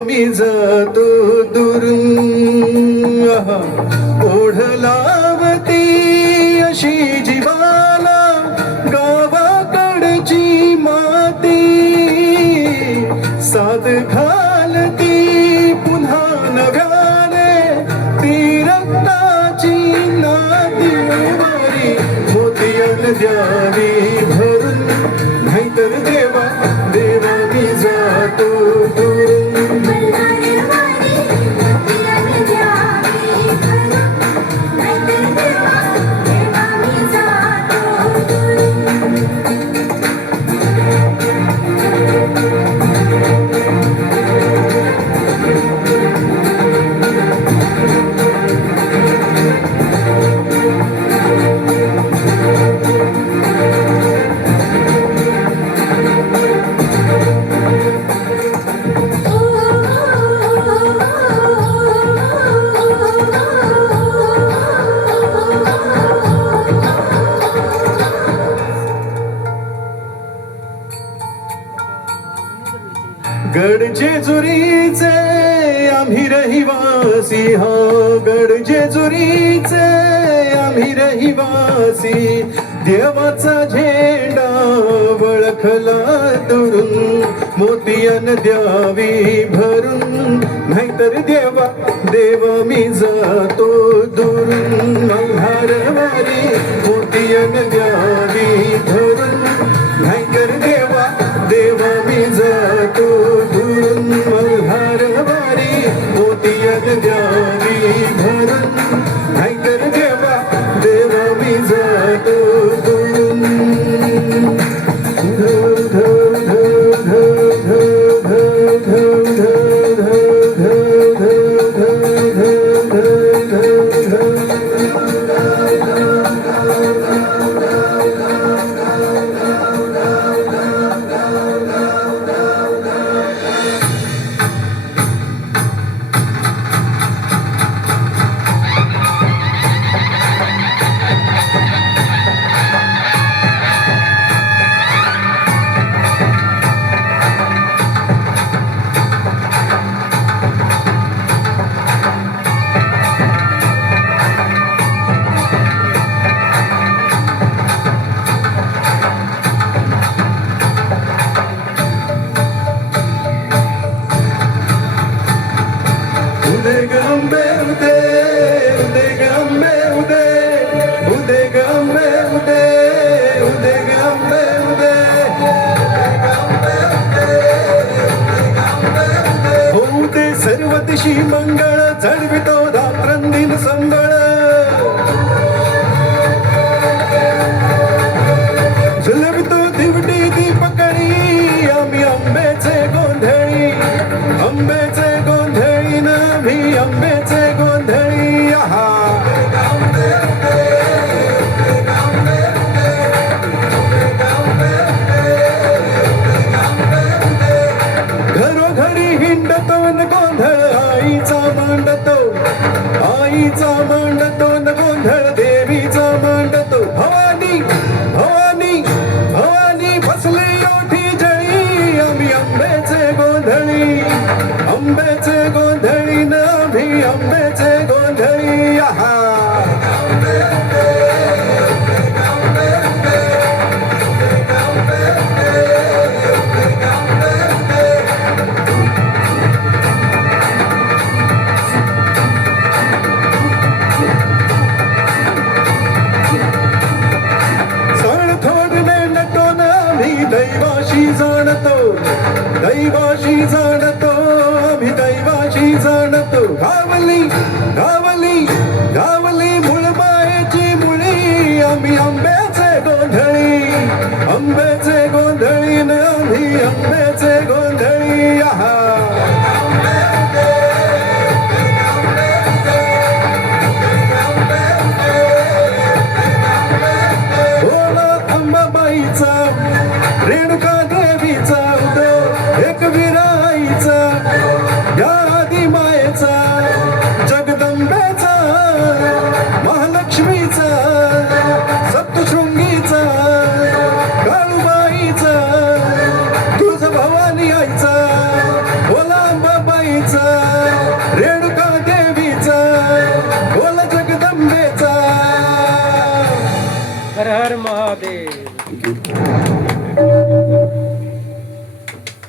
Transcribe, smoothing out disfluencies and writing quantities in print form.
मी जातो दुरून ओढ लावती अशी जीवाला गावाकडची माती साद घालती पुन्हा नव्याने ती रक्ताची नाती वारी मोतियन द्यावी भरून नाहीतर देवा देवा मी जातो दुरून गड जेजुरीचे आम्ही रहिवासी हा गड जेजुरीचे आम्ही रहिवासी देवाचा झेंडा वळखला दुरून मोतियन द्यावी भरून नाहीतर देवा देवा मी जातो दुरून मल्हारवारी मोतियन द्यावी भरून नाहीतर देवा देवा मी जातो दुरून मल्हारवारी मोतियन द्यावी भरून नाहीतर देवा देवा मी जातो दुरून सर्वदिशी मंगळ चढवितो रात्रंदिन संगळ झुलवितो दिवटी दीपकळी आम्ही आंब्याचे गोंधळी नाभी आंब्याचे गोंधळी आहा घरोघरी हिंडतो न गोंधळ आईचा मांडतो न गोंधळ देवीचा मांडतो भवानी भवानी भवानी फसली ओठी जळी आम्ही आंब्याचे गोंधळी नाभी आंब्याचे गोंधळी आहा देवीचा, रेणुका देवीचा, बोल जगदंबेचा. हर हर महादेव.